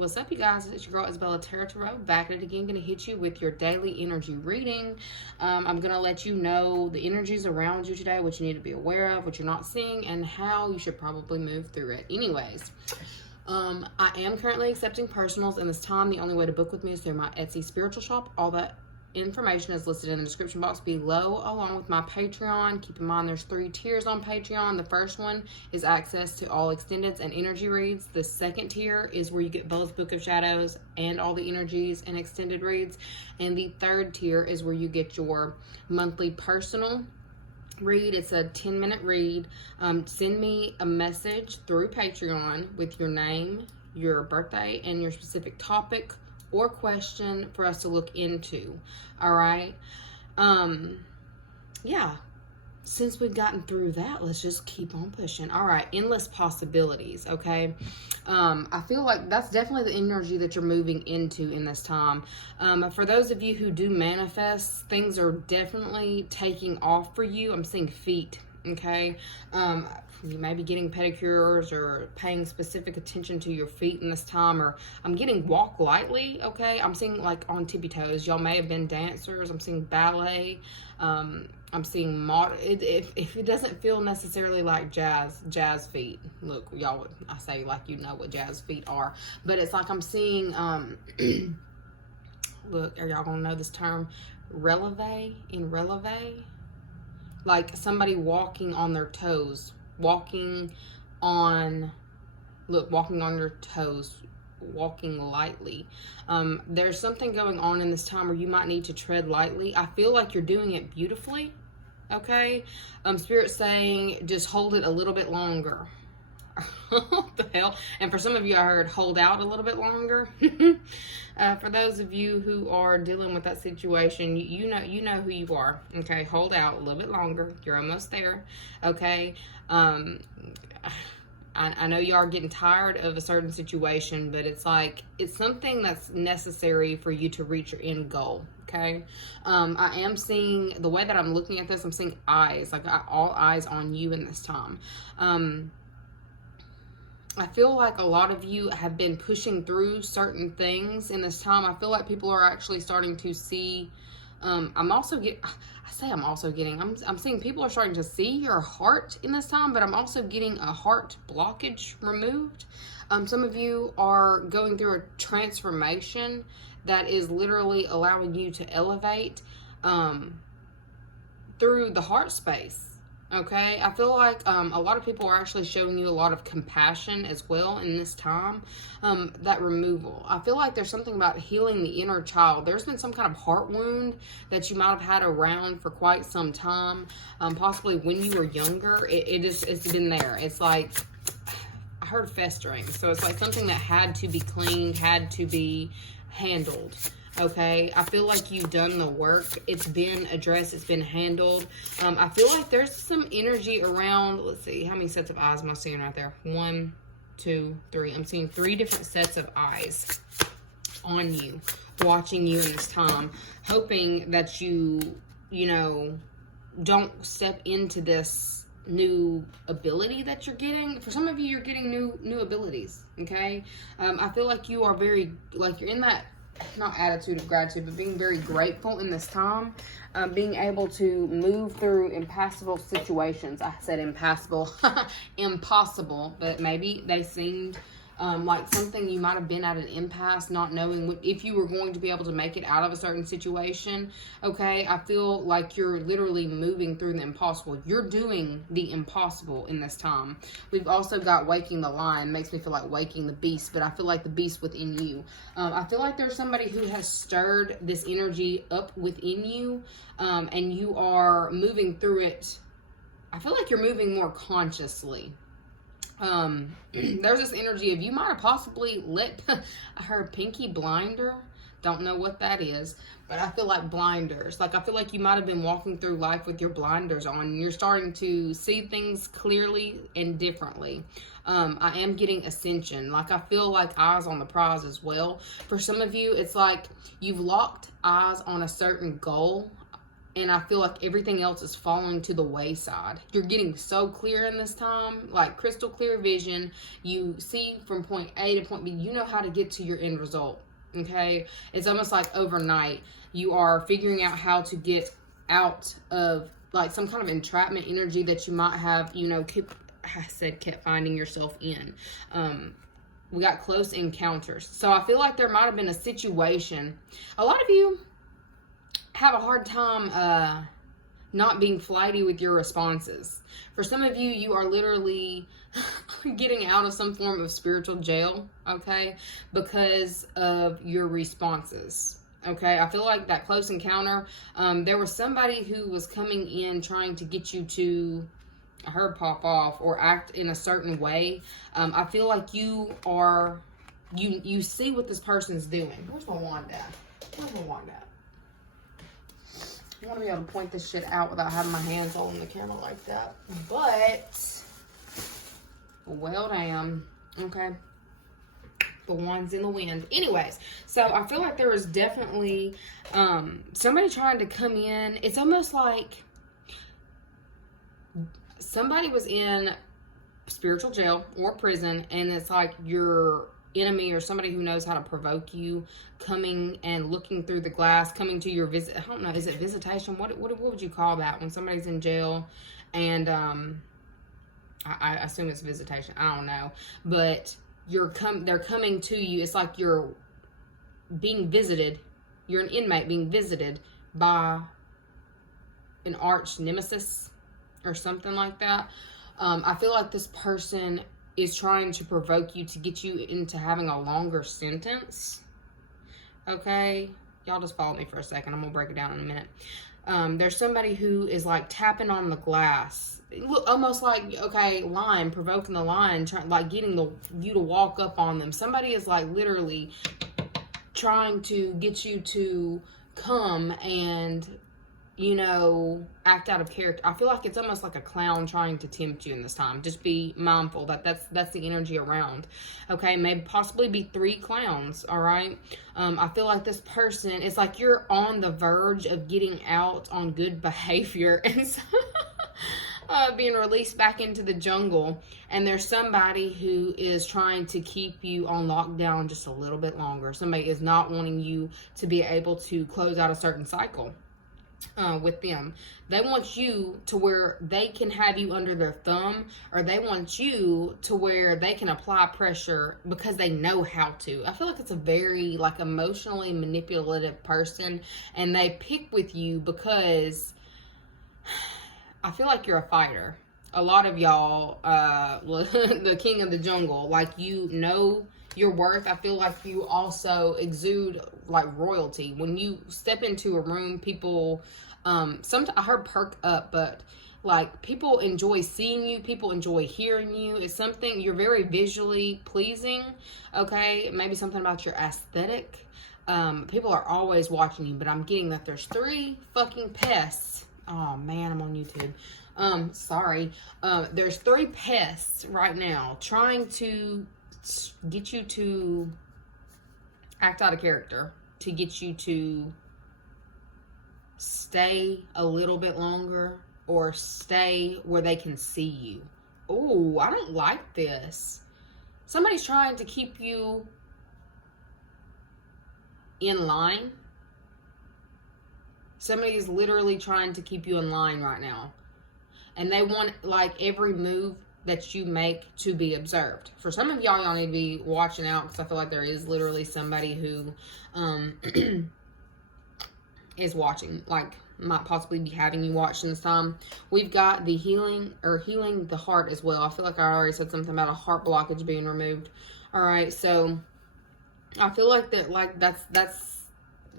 What's up, you guys? It's your girl isabellaTtarot, back at it again. Gonna hit you with your daily energy reading. I'm gonna let you know the energies around you today, what you need to be aware of, what you're not seeing, and how you should probably move through it. Anyways, I am currently accepting personals in this time. The only way to book with me is through my Etsy spiritual shop. All that information is listed in the description box below, along with my Patreon. Keep in mind there's 3 tiers on Patreon. The first one is access to all extendeds and energy reads. The second tier is where you get Bella's Book of Shadows and all the energies and extended reads. And the third tier is where you get your monthly personal read. It's a 10-minute read. Send me a message through Patreon with your name, your birthday, and your specific topic or question for us to look into. All right. Yeah, since we've gotten through that, let's just keep on pushing. All right, endless possibilities. Okay. I feel like that's definitely the energy that you're moving into in this time. For those of you who do manifest, things are definitely taking off for you. I'm seeing feet. Okay. You may be getting pedicures or paying specific attention to your feet in this time, or I'm getting walk lightly. Okay. I'm seeing like on tippy toes. Y'all may have been dancers. I'm seeing ballet. I'm seeing if it doesn't feel necessarily like jazz feet. Look, y'all, I say like you know what jazz feet are, but it's like I'm seeing, look, are y'all gonna know this term? Releve. Like somebody walking on their toes, walking on your toes, walking lightly. There's something going on in this time where you might need to tread lightly. I feel like you're doing it beautifully. Okay. Spirit's saying just hold it a little bit longer. What the hell? And for some of you, I heard hold out a little bit longer. For those of you who are dealing with that situation, you know who you are. Okay, hold out a little bit longer. You're almost there. Okay. I know you are getting tired of a certain situation, but it's like it's something that's necessary for you to reach your end goal. Okay. I am seeing, the way that I'm looking at this, I'm seeing eyes, like all eyes on you in this time. I feel like a lot of you have been pushing through certain things in this time. I feel like people are actually starting to see, I'm seeing people are starting to see your heart in this time, but I'm also getting a heart blockage removed. Some of you are going through a transformation that is literally allowing you to elevate through the heart space. Okay, I feel like a lot of people are actually showing you a lot of compassion as well in this time. That removal. I feel like there's something about healing the inner child. There's been some kind of heart wound that you might have had around for quite some time. Possibly when you were younger. It's been there. It's like, I heard festering. So it's like something that had to be cleaned, had to be handled. Okay, I feel like you've done the work. It's been addressed. It's been handled. I feel like there's some energy around. Let's see, how many sets of eyes am I seeing right there? 1, 2, 3. I'm seeing 3 different sets of eyes on you, watching you in this time, hoping that you don't step into this new ability that you're getting. For some of you, you're getting new abilities. Okay, I feel like you are you're in that, not attitude of gratitude, but being very grateful in this time, being able to move through impassable situations. I said impassable, impossible, but maybe they seemed like something you might have been at an impasse, not knowing if you were going to be able to make it out of a certain situation. Okay, I feel like you're literally moving through the impossible. You're doing the impossible in this time. We've also got waking the lion. Makes me feel like waking the beast, but I feel like the beast within you. I feel like there's somebody who has stirred this energy up within you, and you are moving through it. I feel like you're moving more consciously. There's this energy of you might have possibly let her pinky blinder. Don't know what that is, but I feel like blinders. Like I feel like you might have been walking through life with your blinders on, and you're starting to see things clearly and differently. I am getting ascension. Like I feel like eyes on the prize as well. For some of you, it's like you've locked eyes on a certain goal. and I feel like everything else is falling to the wayside. You're getting so clear in this time, like crystal clear vision. You see from point A to point B. You know how to get to your end result, okay? It's almost like overnight. You are figuring out how to get out of like some kind of entrapment energy that you might have, you know, kept finding yourself in. We got close encounters. So I feel like there might have been a situation. A lot of you have a hard time not being flighty with your responses. For some of you, you are literally getting out of some form of spiritual jail, okay, because of your responses. Okay, I feel like that close encounter, there was somebody who was coming in trying to get you to, I heard pop off or act in a certain way. I feel like you are, you see what this person's doing. Where's my wand at? Where's my wand at? I want to be able to point this shit out without having my hands all in the camera like that. But, well, damn. Okay. The wand's in the wind. Anyways, so I feel like there was definitely somebody trying to come in. It's almost like somebody was in spiritual jail or prison, and it's like your enemy or somebody who knows how to provoke you coming and looking through the glass, coming to your visit. I don't know, is it visitation? What would you call that when somebody's in jail? And I assume it's visitation. I don't know, but they're coming to you. It's like you're being visited. You're an inmate being visited by an arch nemesis or something like that. I feel like this person is trying to provoke you to get you into having a longer sentence. Okay? Y'all just follow me for a second. I'm going to break it down in a minute. There's somebody who is like tapping on the glass. Almost like, okay, lion, provoking the lion, like getting you to walk up on them. Somebody is like literally trying to get you to come and, you know, act out of character. I feel like it's almost like a clown trying to tempt you in this time. Just be mindful that that's the energy around. Okay, maybe possibly be 3 clowns, all right? I feel like this person, it's like you're on the verge of getting out on good behavior and so, being released back into the jungle, and there's somebody who is trying to keep you on lockdown just a little bit longer. Somebody is not wanting you to be able to close out a certain cycle. With them. They want you to where they can have you under their thumb, or they want you to where they can apply pressure because they know how to. I feel like it's a very like emotionally manipulative person, and they pick with you because I feel like you're a fighter. A lot of y'all, the king of the jungle, like, you know your worth. I feel like you also exude like royalty. When you step into a room, people, sometimes I heard perk up, but like people enjoy seeing you, people enjoy hearing you. It's something, you're very visually pleasing. Okay, maybe something about your aesthetic. People are always watching you, but I'm getting that there's 3 fucking pests. Oh man, I'm on YouTube. Sorry. There's 3 pests right now trying to get you to act out of character, to get you to stay a little bit longer or stay where they can see you. Oh, I don't like this. Somebody's trying to keep you in line. Somebody's literally trying to keep you in line right now. And they want like every move that you make to be observed. For some of y'all need to be watching out, because I feel like there is literally somebody who is watching, like might possibly be having you watch in this time. We've got the healing the heart as well. I feel like I already said something about a heart blockage being removed. All right, so I feel like that, like that's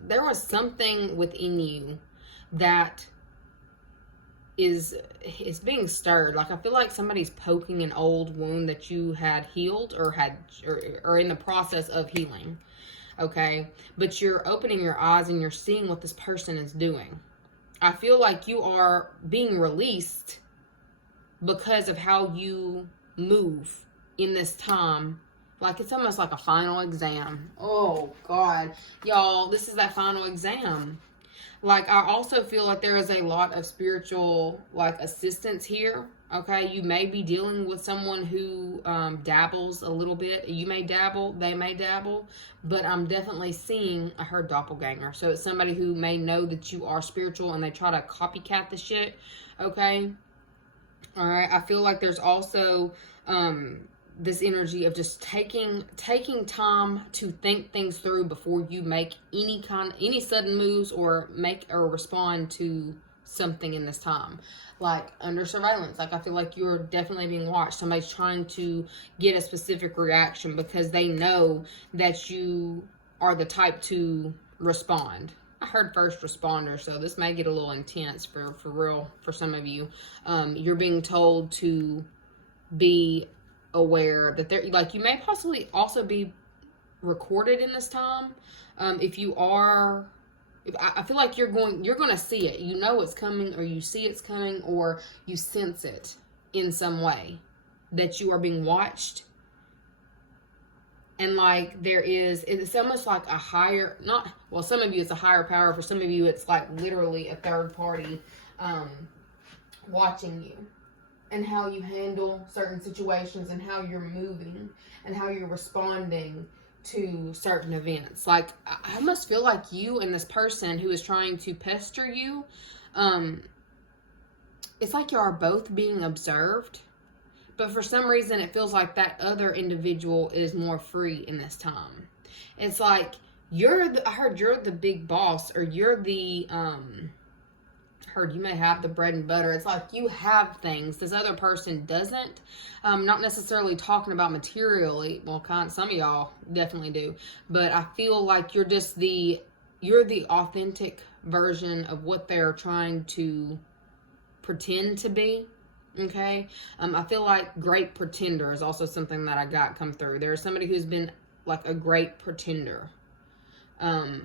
there was something within you that is being stirred. Like I feel like somebody's poking an old wound that you had healed or in the process of healing. Okay, but you're opening your eyes and you're seeing what this person is doing. I feel like you are being released because of how you move in this time. Like it's almost like a final exam. Oh God, y'all, this is that final exam. Like, I also feel like there is a lot of spiritual, like, assistance here. Okay, you may be dealing with someone who dabbles a little bit. You may dabble, they may dabble, but I'm definitely seeing a her doppelganger. So it's somebody who may know that you are spiritual and they try to copycat the shit. Okay, all right. I feel like there's also this energy of just taking time to think things through before you make any sudden moves or make or respond to something in this time. Like under surveillance, like I feel like you're definitely being watched. Somebody's trying to get a specific reaction because they know that you are the type to respond. I heard first responder, so this may get a little intense for real for some of you. You're being told to be aware that they're, like, you may possibly also be recorded in this time. If you are, I feel like you're going to see it. You know it's coming, or you see it's coming, or you sense it in some way that you are being watched. And like it's almost like a higher, some of you it's a higher power. For some of you it's like literally a third party watching you and how you handle certain situations and how you're moving and how you're responding to certain events. Like I almost feel like you and this person who is trying to pester you, it's like you are both being observed. But for some reason, it feels like that other individual is more free in this time. It's like I heard you're the big boss, or you're the, heard you may have the bread and butter. It's like you have things this other person doesn't. Not necessarily talking about materially. Well, some of y'all definitely do. But I feel like you're the authentic version of what they're trying to pretend to be. Okay, I feel like great pretender is also something that I got come through. There's somebody who's been like a great pretender, trying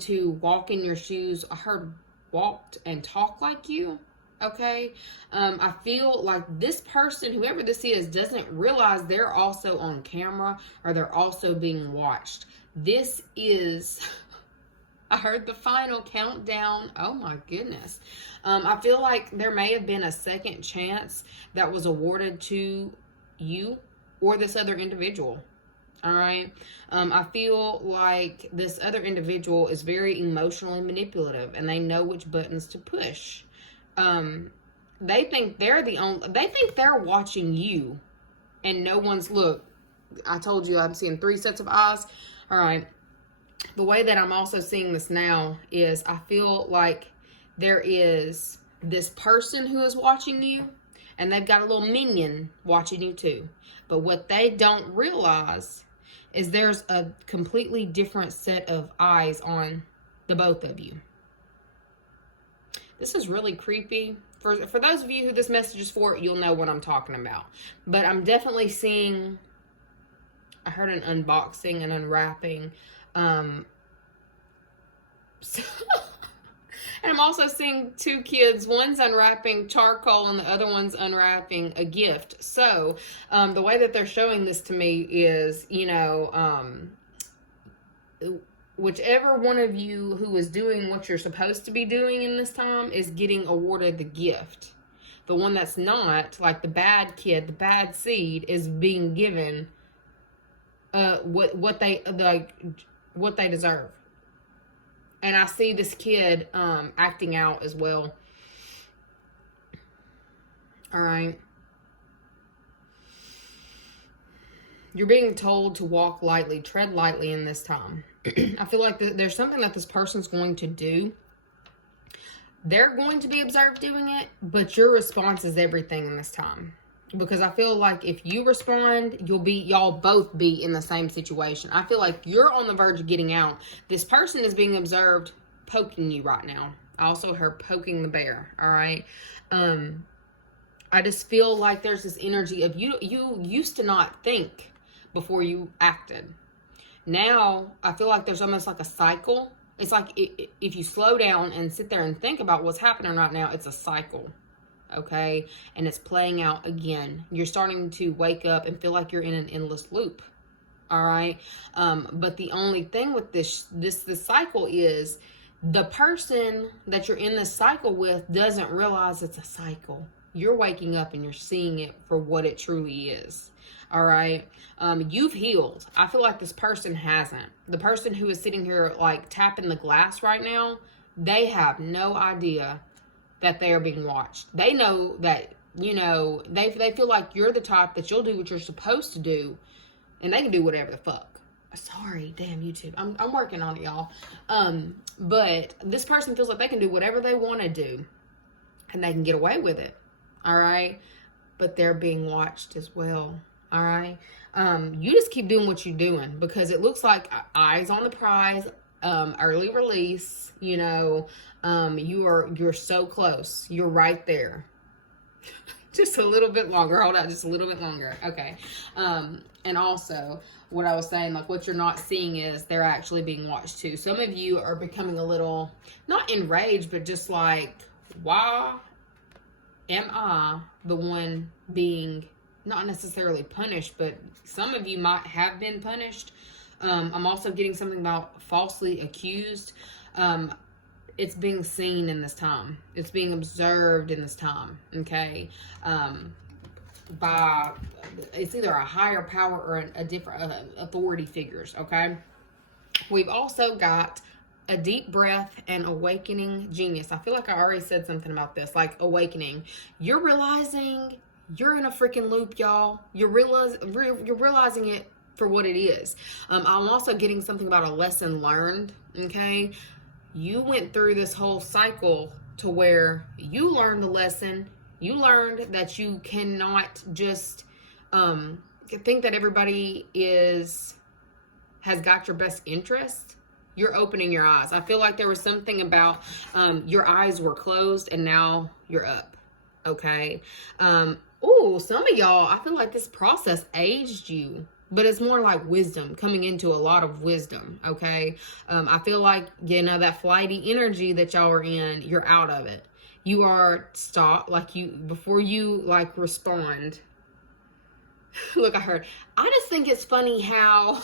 to walk in your shoes. I heard walked and talk like you. Okay, I feel like this person, whoever this is, doesn't realize they're also on camera or they're also being watched. This is, I heard the final countdown. Oh my goodness. I feel like there may have been a second chance that was awarded to you or this other individual. All right. I feel like this other individual is very emotionally manipulative and they know which buttons to push. They think they're watching you and no one's, look, I told you I'm seeing 3 sets of eyes. All right. The way that I'm also seeing this now is I feel like there is this person who is watching you and they've got a little minion watching you too. But what they don't realize is there's a completely different set of eyes on the both of you. This is really creepy. For those of you who this message is for, you'll know what I'm talking about. But I'm definitely seeing, I heard an unboxing and unwrapping. And I'm also seeing 2 kids. One's unwrapping charcoal and the other one's unwrapping a gift. So, the way that they're showing this to me is, whichever one of you who is doing what you're supposed to be doing in this time is getting awarded the gift. The one that's not, like the bad kid, the bad seed, is being given what they deserve. And I see this kid acting out as well. All right. You're being told to walk lightly, tread lightly in this time. I feel like there's something that this person's going to do. They're going to be observed doing it, but your response is everything in this time. Because I feel like if you respond, y'all both be in the same situation. I feel like you're on the verge of getting out. This person is being observed poking you right now. I also heard poking the bear. All right. I just feel like there's this energy of you used to not think before you acted. Now I feel like there's almost like a cycle. It's like if you slow down and sit there and think about what's happening right now, it's a cycle. Okay, and it's playing out again. You're starting to wake up and feel like you're in an endless loop. All right. But the only thing with this cycle is the person that you're in this cycle with doesn't realize it's a cycle. You're waking up and you're seeing it for what it truly is. All right. You've healed. I feel like this person hasn't. The person who is sitting here like tapping the glass right now, they have no idea that they are being watched. They know that, you know, they feel like you're the type that you'll do what you're supposed to do, and they can do whatever the fuck. Sorry, damn YouTube. I'm working on it, y'all. But this person feels like they can do whatever they want to do, and they can get away with it. All right. But they're being watched as well. All right. You just keep doing what you're doing, because it looks like eyes on the prize, early release, you know, you're so close. You're right there. Just a little bit longer. Hold on, just a little bit longer. Okay. And also, what I was saying, like, what you're not seeing is they're actually being watched too. Some of you are becoming a little, not enraged, but just like, why am I the one being not necessarily punished, but some of you might have been punished. I'm also getting something about falsely accused. It's being seen in this time. It's being observed in this time, okay? By, it's either a higher power or a different authority figures, okay? We've also got a deep breath and awakening genius. I feel like I already said something about this, like awakening. You're realizing you're in a freaking loop, y'all. You're realizing it for what it is. I'm also getting something about a lesson learned, okay? You went through this whole cycle to where you learned the lesson. You learned that you cannot just think that everybody has got your best interest. You're opening your eyes. I feel like there was something about your eyes were closed and now you're up, okay? Oh, some of y'all, I feel like this process aged you. But it's more like wisdom, coming into a lot of wisdom, okay? I feel like, you know, that flighty energy that y'all are in, you're out of it. You are stopped, like before you, like, respond. Look, I just think it's funny how,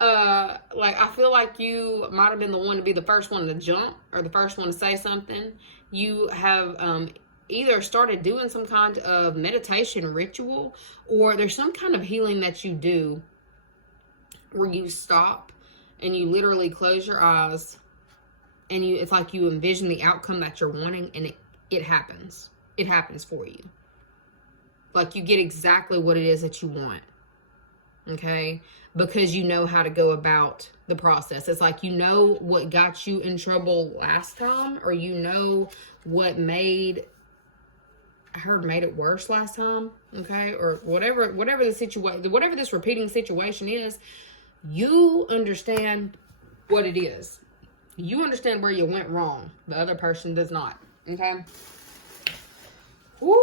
like, I feel like you might have been the one to be the first one to jump or the first one to say something. You have, either started doing some kind of meditation ritual, or there's some kind of healing that you do where you stop and you literally close your eyes and it's like you envision the outcome that you're wanting, and it happens. It happens for you. Like you get exactly what it is that you want. Okay? Because you know how to go about the process. It's like you know what got you in trouble last time, or you know what made it worse last time, okay? Or whatever the situation, whatever this repeating situation is, you understand what it is. You understand where you went wrong. The other person does not, okay? Woo,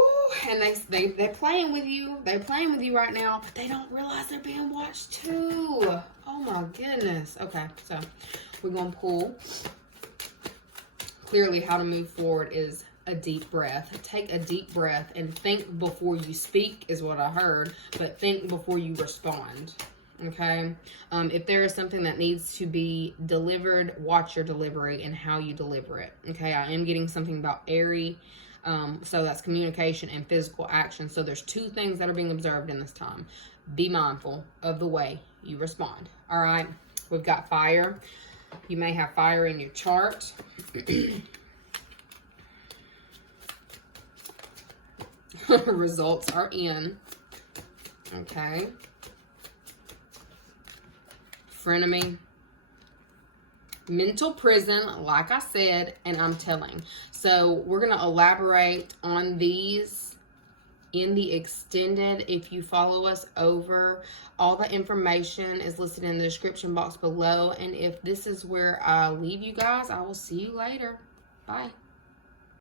and they're playing with you. They're playing with you right now, but they don't realize they're being watched too. Oh my goodness. Okay, so we're gonna pull. Clearly, how to move forward is a deep breath. Take a deep breath and think before you speak is what I heard, but think before you respond. Okay. If there is something that needs to be delivered, watch your delivery and how you deliver it. Okay. I am getting something about airy. So that's communication and physical action. So there's two things that are being observed in this time. Be mindful of the way you respond. All right. We've got fire. You may have fire in your chart. Results are in. Okay. Frenemy. Mental prison, like I said, and I'm telling. So we're going to elaborate on these in the extended. If you follow us over, all the information is listed in the description box below. And if this is where I leave you guys, I will see you later. Bye.